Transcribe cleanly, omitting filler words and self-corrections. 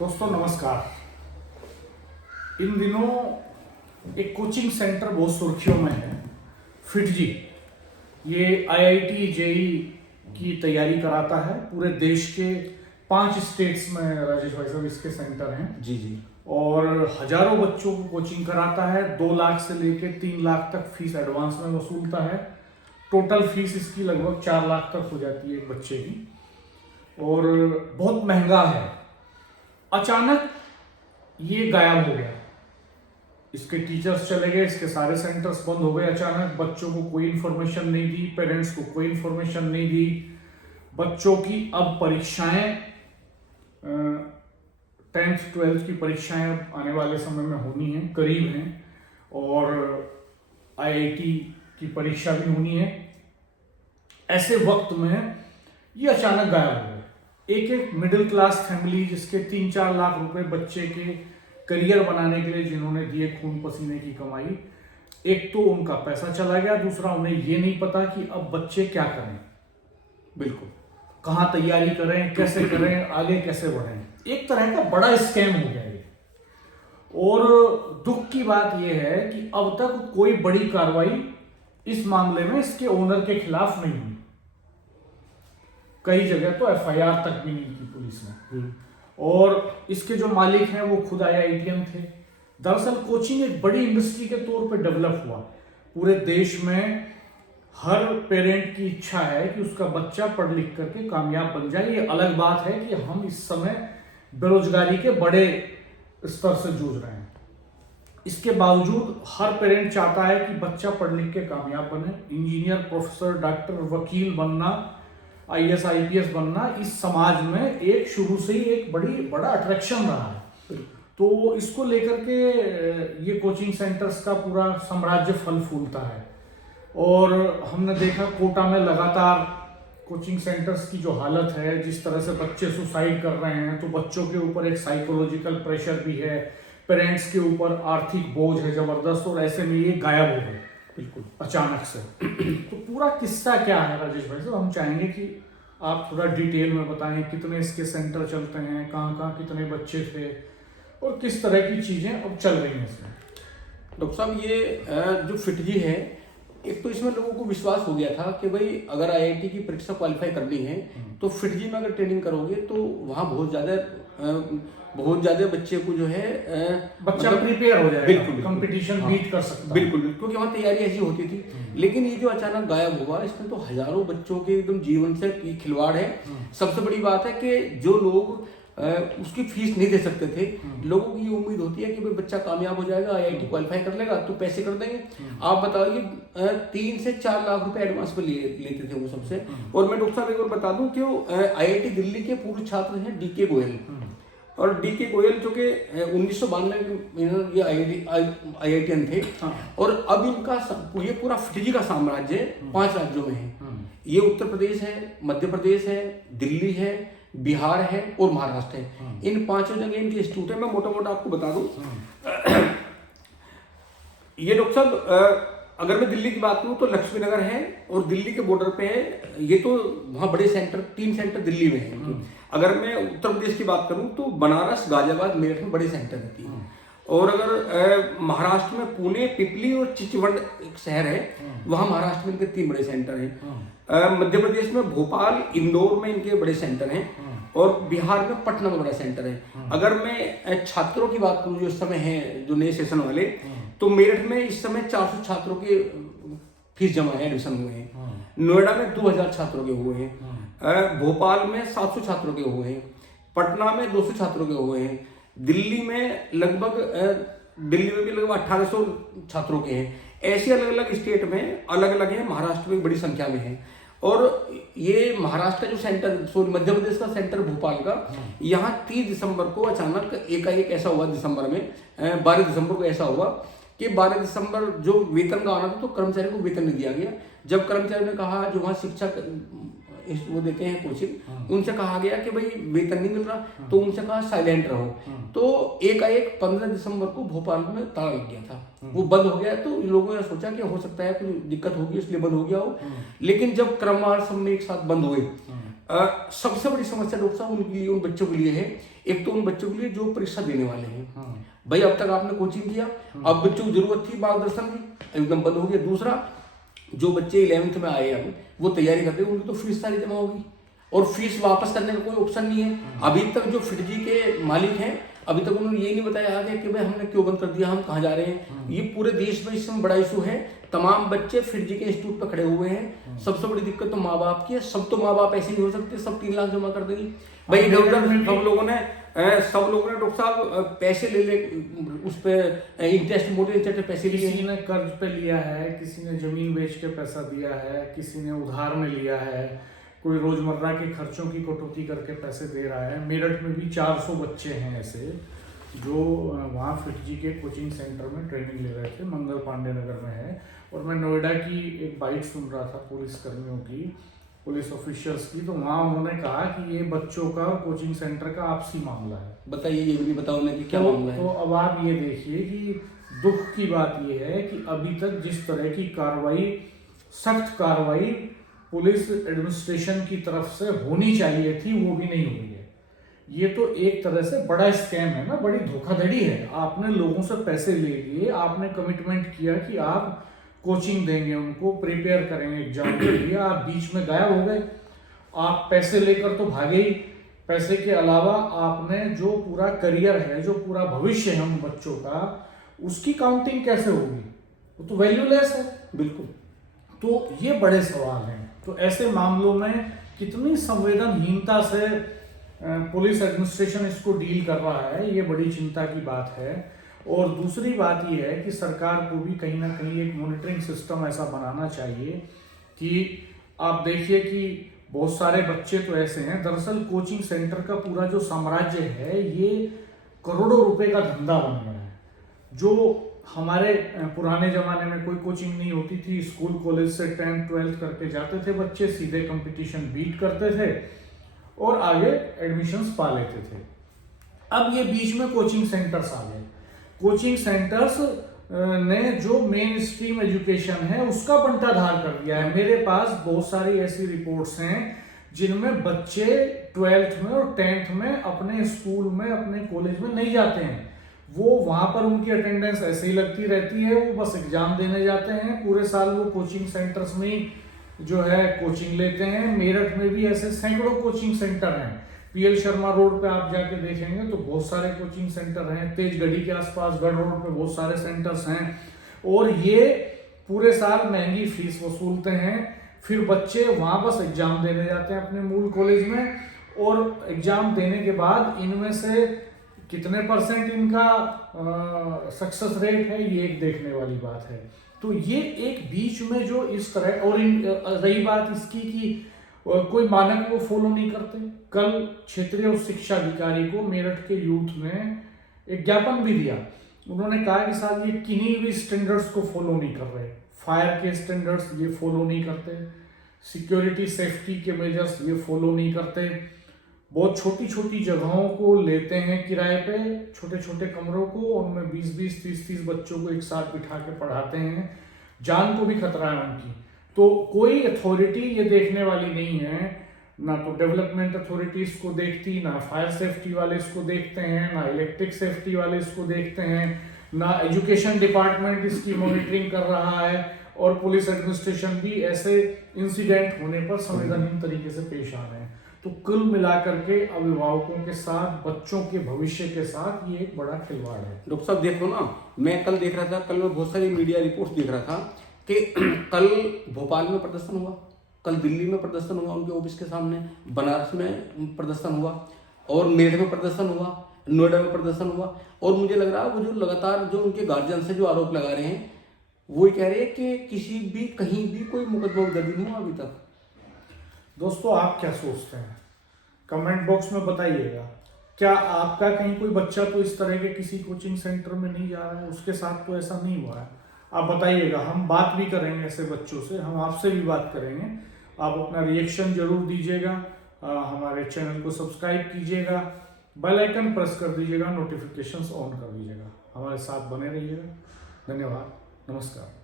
दोस्तों नमस्कार। इन दिनों एक कोचिंग सेंटर बहुत सुर्खियों में है, फिटजी। ये आईआईटी जेई की तैयारी कराता है। पूरे देश के 5 स्टेट्स में राजेश भाई साहब इसके सेंटर हैं। जी। और हजारों बच्चों को कोचिंग कराता है। 2 लाख से लेके 3 लाख तक फीस एडवांस में वसूलता है। टोटल फीस इसकी लगभग 4 लाख तक हो जाती है एक बच्चे की, और बहुत महंगा है। अचानक ये गायब हो गया। इसके टीचर्स चले गए, इसके सारे सेंटर्स बंद हो गए। अचानक बच्चों को कोई इन्फॉर्मेशन नहीं दी, पेरेंट्स को कोई इन्फॉर्मेशन नहीं दी। बच्चों की अब परीक्षाएं 10th 12th की परीक्षाएं अब आने वाले समय में होनी है, करीब हैं। और आईआईटी की परीक्षा भी होनी है। ऐसे वक्त में ये अचानक गायब हो गए। एक मिडिल क्लास फैमिली जिसके 3-4 लाख रुपए बच्चे के करियर बनाने के लिए जिन्होंने दिए खून पसीने की कमाई, एक तो उनका पैसा चला गया, दूसरा उन्हें ये नहीं पता कि अब बच्चे क्या करें। बिल्कुल, कहाँ तैयारी करें, कैसे करें, आगे कैसे बढ़ें। एक तरह का बड़ा स्कैम हो गया ये। और दुख की बात यह है कि अब तक कोई बड़ी कार्रवाई इस मामले में इसके ओनर के खिलाफ नहीं हुई। कई जगह तो एफआईआर तक भी नहीं की पुलिस ने। और इसके जो मालिक हैं वो खुद आईआईटीएन थे। दरअसल कोचिंग एक बड़ी इंडस्ट्री के तौर पे डेवलप हुआ। पूरे देश में हर पेरेंट की इच्छा है कि उसका बच्चा पढ़ लिख करके कामयाब बन जाए। ये अलग बात है कि हम इस समय बेरोजगारी के बड़े स्तर से जूझ रहे हैं। इसके बावजूद हर पेरेंट चाहता है कि बच्चा पढ़ लिख के कामयाब बने। इंजीनियर, प्रोफेसर, डॉक्टर, वकील बनना, आईएएस आईपीएस बनना इस समाज में एक शुरू से ही एक बड़ा अट्रैक्शन रहा है। तो इसको लेकर के ये कोचिंग सेंटर्स का पूरा साम्राज्य फल फूलता है। और हमने देखा कोटा में लगातार कोचिंग सेंटर्स की जो हालत है, जिस तरह से बच्चे सुसाइड कर रहे हैं, तो बच्चों के ऊपर एक साइकोलॉजिकल प्रेशर भी है, पेरेंट्स के ऊपर आर्थिक बोझ है जबरदस्त। और ऐसे में ये गायब हो गए बिल्कुल अचानक से। तो पूरा किस्सा क्या है राजेश भाई साहब, हम चाहेंगे कि आप थोड़ा डिटेल में बताएं। कितने इसके सेंटर चलते हैं, कहाँ कितने बच्चे थे, और किस तरह की चीजें अब चल रही हैं इसमें। डॉक्टर साहब, ये जो फिटजी है, एक तो इसमें लोगों को विश्वास हो गया था कि भाई अगर आईआईटी की परीक्षा क्वालिफाई करनी है तो फिटजी में अगर ट्रेनिंग करोगे तो वहाँ बहुत ज्यादा बच्चे को जो है बच्चा प्रिपेयर हो जाएगा, बिल्कुल कंपटीशन बीट कर सकता है। बिल्कुल, क्योंकि वहाँ तैयारी ऐसी होती थी। लेकिन ये जो अचानक गायब हुआ, इसमें तो हजारों बच्चों के एकदम जीवन से खिलवाड़ है। सबसे बड़ी बात है कि जो लोग उसकी फीस नहीं दे सकते थे, लोगों की ये उम्मीद होती है कि भाई बच्चा कामयाब हो जाएगा, आईआईटी क्वालिफाई कर लेगा तो पैसे कर देंगे। आप बताइए, 3 से 4 लाख रुपए एडवांस में लेते थे वो सबसे। और मैं डॉक्टर साहब एक बार बता दूं कि आईआईटी दिल्ली के पूर्व छात्र हैं डीके गोयल। और डीके गोयल जो कि 1992 में ये आईआईटीएन थे। और अब इनका ये पूरा फिटजी का साम्राज्य 5 राज्यों में है। ये उत्तर प्रदेश है, मध्य प्रदेश है, दिल्ली है, बिहार है और महाराष्ट्र है। इन 5 जगह इनके इंस्टीट्यूट है। मैं मोटा मोटा आपको बता दूं। ये डॉक्टर साहब, अगर मैं दिल्ली की बात करूं तो लक्ष्मी नगर है और दिल्ली के बॉर्डर पे है। ये तो वहां बड़े सेंटर, 3 सेंटर दिल्ली में है। अगर मैं उत्तर प्रदेश की बात करूं तो बनारस, गाजियाबाद, मेरठ में बड़े सेंटर रहती है। और अगर महाराष्ट्र में पुणे, पिपली और चिचवंड एक शहर है, वहां महाराष्ट्र में इनके 3 बड़े सेंटर हैं। मध्य प्रदेश में भोपाल, इंदौर में इनके बड़े सेंटर हैं। और बिहार में पटना में बड़ा सेंटर है। अगर मैं छात्रों की बात करूं जो इस समय है, जो नए सेशन वाले, तो मेरठ में इस समय 400 छात्रों के फीस जमा है, एडमिशन हुए हैं। नोएडा में 2000 छात्रों के हुए हैं। भोपाल में 700 छात्रों के हुए हैं। पटना में 200 छात्रों के हुए हैं। दिल्ली में भी लगभग 1800 छात्रों के हैं। ऐसे अलग अलग स्टेट में अलग अलग है। महाराष्ट्र में बड़ी संख्या में है। और ये महाराष्ट्र का जो सेंटर, मध्य प्रदेश का सेंटर भोपाल का, यहाँ 30 दिसंबर को अचानक एकाएक ऐसा हुआ, दिसंबर में 12 दिसंबर को ऐसा हुआ कि 12 दिसंबर जो वेतन का आना था तो कर्मचारी को वेतन नहीं दिया गया। जब कर्मचारी ने कहा, जो वहाँ शिक्षक वो देते हैं कोचिंग, उनसे कहा गया कि भाई वेतन नहीं मिल रहा, तो उनसे कहा साइलेंट रहो। तो एकाएक 15 दिसंबर को भोपाल में ताला लग गया था, वो बंद हो गया। तो लोगों ने सोचा कि हो सकता है कोई दिक्कत होगी इसलिए बंद हो गया हो। लेकिन जब क्रमवार सब में एक साथ बंद हुए, सबसे बड़ी समस्या डॉक्टर साहब उनके लिए, उन बच्चों के लिए है। एक तो उन बच्चों के लिए जो परीक्षा देने वाले हैं, भाई अब तक आपने कोचिंग किया, अब बच्चों को जरूरत थी मार्गदर्शन की, एकदम बंद हो गया। दूसरा, जो बच्चे 11th में आए अब वो तैयारी करते हैं, उनकी तो फीस सारी जमा होगी और फीस वापस करने का कोई ऑप्शन नहीं है। अभी तक जो फिटजी के मालिक हैं अभी तक उन्होंने ये नहीं बताया आगे कि भाई हमने क्यों बंद कर दिया, हम कहाँ जा रहे हैं। ये पूरे देश में इस समय बड़ा इशू है। तमाम बच्चे फिटजी के इंस्टीट्यूट पर खड़े हुए हैं। सबसे बड़ी दिक्कत तो माँ बाप की है। सब तो माँ बाप ऐसे नहीं हो सकते सब 3 लाख जमा कर देंगे। भाई इधर उधर सब लोगों ने डॉक्टर साहब पैसे ले उस पर इंटरेस्ट, मोटे इंटरेस्ट पैसे लिए। किसी ने कर्ज पे लिया है, किसी ने जमीन बेच के पैसा दिया है, किसी ने उधार में लिया है, कोई रोजमर्रा के खर्चों की कटौती करके पैसे दे रहा है। मेरठ में भी 400 बच्चे हैं ऐसे जो वहाँ फिटजी के कोचिंग सेंटर में ट्रेनिंग ले रहे थे, मंगल पांडे नगर में है। और मैं नोएडा की एक बाइट सुन रहा था पुलिस कर्मियों की, पुलिस ऑफिसर्स की, तो वहाँ उन्होंने कहा कि ये बच्चों का कोचिंग सेंटर का आपसी मामला है। बताइए, ये भी बताओ ना कि क्या मामला है। तो अब आप ये देखिए कि दुख की बात ये है कि अभी तक जिस तरह की कार्रवाई, सख्त कार्रवाई पुलिस एडमिनिस्ट्रेशन की तरफ से होनी चाहिए थी वो भी नहीं हुई है। ये तो एक तरह से बड़ा स्कैम है ना, बड़ी धोखाधड़ी है। आपने लोगों से पैसे ले लिए, आपने कमिटमेंट किया कि आप कोचिंग देंगे, उनको प्रिपेयर करेंगे एग्जाम के लिए, आप बीच में गायब हो गए। आप पैसे लेकर तो भागे ही, पैसे के अलावा आपने जो पूरा करियर है, जो पूरा भविष्य है उन बच्चों का, उसकी काउंटिंग कैसे होगी? वो तो वैल्यूलेस है। बिल्कुल। तो ये बड़े सवाल हैं। तो ऐसे मामलों में कितनी संवेदनहीनता से पुलिस एडमिनिस्ट्रेशन इसको डील कर रहा है, ये बड़ी चिंता की बात है। और दूसरी बात ये है कि सरकार को भी कहीं ना कहीं एक मॉनिटरिंग सिस्टम ऐसा बनाना चाहिए कि आप देखिए कि बहुत सारे बच्चे तो ऐसे हैं, दरअसल कोचिंग सेंटर का पूरा जो साम्राज्य है ये करोड़ों रुपए का धंधा बन गया है। जो हमारे पुराने जमाने में कोई कोचिंग नहीं होती थी, स्कूल कॉलेज से 10th 12th करके जाते थे बच्चे, सीधे कंपटीशन बीट करते थे और आगे एडमिशन्स पा लेते थे। अब ये बीच में कोचिंग सेंटर्स आ गए। कोचिंग सेंटर्स ने जो मेन स्ट्रीम एजुकेशन है उसका बंटाधार कर दिया है। मेरे पास बहुत सारी ऐसी रिपोर्ट्स हैं जिनमें बच्चे 12th में और 10th में अपने स्कूल में, अपने कॉलेज में नहीं जाते हैं। वो वहां पर उनकी अटेंडेंस ऐसे ही लगती रहती है, वो बस एग्जाम देने जाते हैं। पूरे साल वो कोचिंग सेंटर्स में जो है कोचिंग लेते हैं। मेरठ में भी ऐसे सैकड़ों कोचिंग सेंटर हैं। पीएल शर्मा रोड पे आप जाके देखेंगे तो बहुत सारे कोचिंग सेंटर हैं। तेजगढ़ी के आसपास गढ़ रोड पे बहुत सारे सेंटर्स हैं और ये पूरे साल महंगी फीस वसूलते हैं। फिर बच्चे वहां बस एग्जाम देने जाते हैं अपने मूल कॉलेज में, और एग्जाम देने के बाद इनमें से कितने % इनका सक्सेस रेट है ये एक देखने वाली बात है। तो ये एक बीच में जो इस तरह, और रही बात इसकी कि कोई मानक वो फॉलो नहीं करते। कल क्षेत्रीय उच्च शिक्षा अधिकारी को मेरठ के यूथ ने एक ज्ञापन भी दिया। उन्होंने कहा कि साहब ये किन्हीं भी स्टैंडर्ड्स को फॉलो नहीं कर रहे। फायर के स्टैंडर्ड्स ये फॉलो नहीं करते, सिक्योरिटी सेफ्टी के मेजर्स ये फॉलो नहीं करते। बहुत छोटी छोटी जगहों को लेते हैं किराए पे, छोटे छोटे कमरों को, उनमें 20-20, 30-30 बच्चों को एक साथ बिठा के पढ़ाते हैं। जान को भी खतरा है उनकी। तो कोई अथॉरिटी ये देखने वाली नहीं है, ना तो डेवलपमेंट अथॉरिटी इसको देखती, ना फायर सेफ्टी वाले इसको देखते हैं, ना इलेक्ट्रिक सेफ्टी वाले इसको देखते हैं, ना एजुकेशन डिपार्टमेंट इसकी मॉनिटरिंग कर रहा है। और पुलिस एडमिनिस्ट्रेशन भी ऐसे इंसिडेंट होने पर संवेदनहीन तरीके से पेश आ रहे हैं। तो कुल मिलाकर के अभिभावकों के साथ, बच्चों के भविष्य के साथ ये एक बड़ा खिलवाड़ है। डॉक्टर साहब देखो ना, मैं कल देख रहा था, कल मैं बहुत सारी मीडिया रिपोर्ट्स देख रहा था कि कल भोपाल में प्रदर्शन हुआ, कल दिल्ली में प्रदर्शन हुआ उनके ऑफिस के सामने, बनारस में प्रदर्शन हुआ और मेरठ में प्रदर्शन हुआ, नोएडा में प्रदर्शन हुआ। और मुझे लग रहा है वो जो लगातार जो उनके गार्जियन से जो आरोप लगा रहे हैं वो ही कह रहे हैं कि किसी भी कहीं भी कोई मुकदमा दर्ज नहीं हुआ अभी तक। दोस्तों आप क्या सोचते हैं? कमेंट बॉक्स में बताइएगा। क्या आपका कहीं कोई बच्चा तो इस तरह के किसी कोचिंग सेंटर में नहीं जा रहा है? उसके साथ तो ऐसा नहीं हुआ है? आप बताइएगा, हम बात भी करेंगे ऐसे बच्चों से, हम आपसे भी बात करेंगे। आप अपना रिएक्शन जरूर दीजिएगा, हमारे चैनल को सब्सक्राइब कीजिएगा, बेल आइकन प्रेस कर दीजिएगा, नोटिफिकेशंस ऑन कर दीजिएगा। हमारे साथ बने रहिएगा। धन्यवाद, नमस्कार।